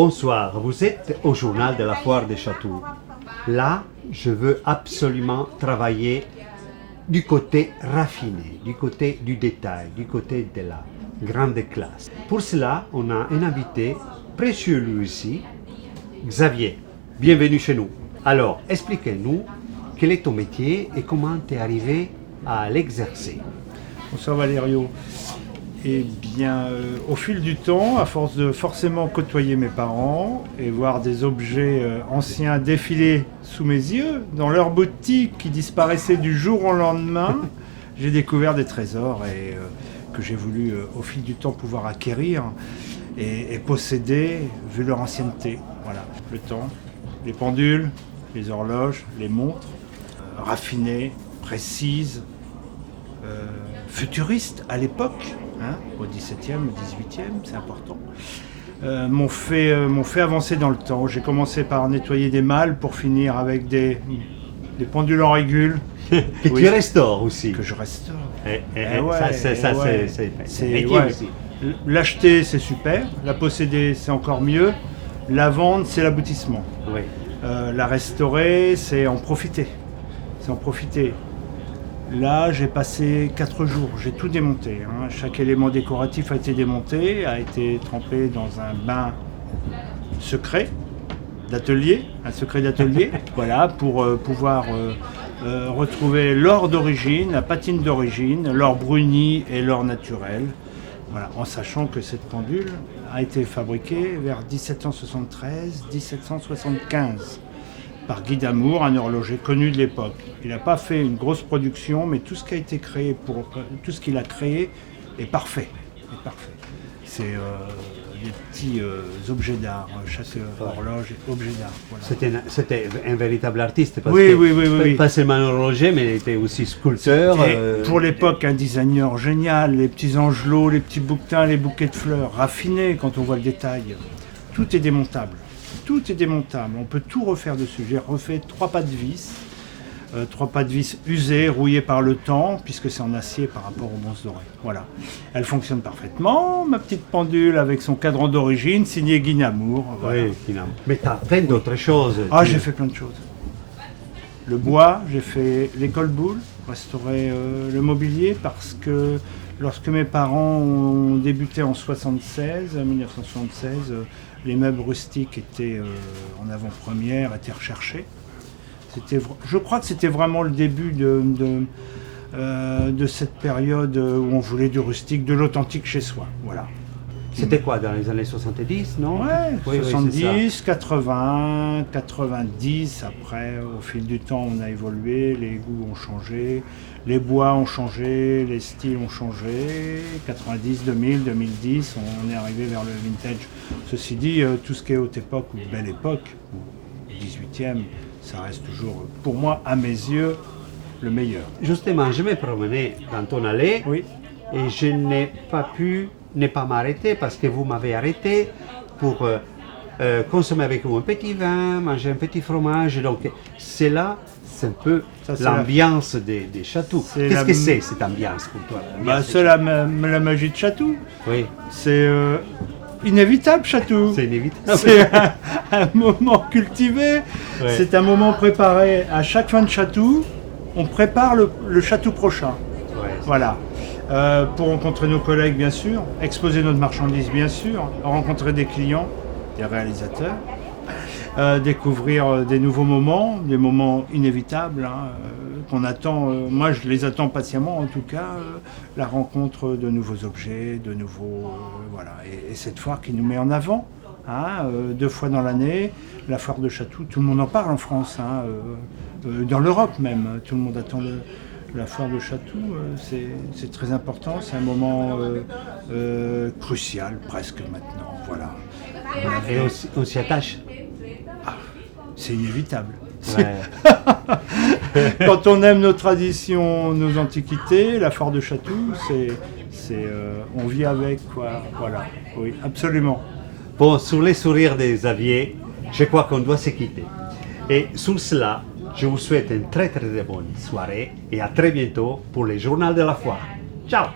Bonsoir, vous êtes au journal de la foire des châteaux. Là, je veux absolument travailler du côté raffiné, du côté du détail, du côté de la grande classe. Pour cela, on a un invité précieux lui aussi, Xavier. Bienvenue chez nous. Alors, expliquez-nous quel est ton métier et comment tu es arrivé à l'exercer. Bonsoir Valerio. Eh bien, au fil du temps, à force de forcément côtoyer mes parents et voir des objets anciens défiler sous mes yeux, dans leur boutique qui disparaissaient du jour au lendemain, j'ai découvert des trésors que j'ai voulu au fil du temps pouvoir acquérir et posséder vu leur ancienneté. Voilà, le temps, les pendules, les horloges, les montres, raffinées, précises, futuristes à l'époque. Au XVIIe, au XVIIIe, c'est important, m'ont fait avancer dans le temps. J'ai commencé par nettoyer des malles pour finir avec des pendules en régule. Que tu restaures aussi. Que je restaure. C'est métier aussi. L'acheter, c'est super. La posséder, c'est encore mieux. La vendre, c'est l'aboutissement. Oui. La restaurer, c'est en profiter. C'est en profiter. Là, j'ai passé 4 jours, j'ai tout démonté. Chaque élément décoratif a été démonté, a été trempé dans un bain secret d'atelier, voilà, pour pouvoir retrouver l'or d'origine, la patine d'origine, l'or bruni et l'or naturel. Voilà, en sachant que cette pendule a été fabriquée vers 1773-1775. Par Guy Damour, un horloger connu de l'époque. Il n'a pas fait une grosse production, mais tout ce qui a été créé, tout ce qu'il a créé est parfait. C'est des petits objets d'art, chaque horloge est objet d'art. Voilà. C'était un véritable artiste. Parce Oui. Pas seulement un horloger, mais il était aussi sculpteur. Pour l'époque, un designer génial, les petits angelots, les petits bouquetins, les bouquets de fleurs, raffinés quand on voit le détail. Tout est démontable. Tout est démontable, on peut tout refaire dessus. J'ai refait 3 pas de vis usées, rouillées par le temps, puisque c'est en acier par rapport aux bronze doré. Voilà, elle fonctionne parfaitement, ma petite pendule avec son cadran d'origine, signé Guy Damour. Voilà. Oui, Guy Damour. Mais tu as plein d'autres choses. J'ai fait plein de choses. Le bois, j'ai fait l'école boule, restaurer le mobilier, parce que lorsque mes parents ont débuté en 1976, les meubles rustiques étaient en avant-première, étaient recherchés. Je crois que c'était vraiment le début de cette période où on voulait du rustique, de l'authentique chez soi. Voilà. C'était quoi, dans les années 70, non? Oui, 70, 80, 90. Après, au fil du temps, on a évolué, les goûts ont changé, les bois ont changé, les styles ont changé. 90, 2000, 2010, on est arrivé vers le vintage. Ceci dit, tout ce qui est haute époque ou belle époque, ou 18e, ça reste toujours, pour moi, à mes yeux, le meilleur. Justement, je me promenais dans ton allée et je n'ai pas pu ne pas m'arrêter parce que vous m'avez arrêté pour consommer avec vous un petit vin, manger un petit fromage. Donc c'est là, c'est un peu l'ambiance des châteaux. Qu'est-ce que c'est cette ambiance pour toi? C'est la magie de Chatou. Oui. C'est inévitable, Chatou. C'est inévitable. C'est un moment cultivé. Ouais. C'est un moment préparé. À chaque fin de Chatou, on prépare le Chatou prochain. Ouais, voilà. Pour rencontrer nos collègues, bien sûr, exposer notre marchandise, bien sûr, rencontrer des clients, des réalisateurs, découvrir des nouveaux moments, des moments inévitables qu'on attend. Moi, je les attends patiemment, en tout cas, la rencontre de nouveaux objets, de nouveaux... voilà. Et cette foire qui nous met en avant, 2 fois dans l'année, la foire de Chatou, tout le monde en parle en France, dans l'Europe même, tout le monde attend la foire de Chatou, c'est très important, c'est un moment crucial presque maintenant, voilà. Et on s'y attache. C'est inévitable. Ouais. Quand on aime nos traditions, nos antiquités, la foire de Chatou, on vit avec, quoi. Voilà, oui, absolument. Bon, sur les sourires des Xavier, je crois qu'on doit se quitter. Et sur cela, je vous souhaite une très bonne soirée et à très bientôt pour les journaux de la foire. Ciao!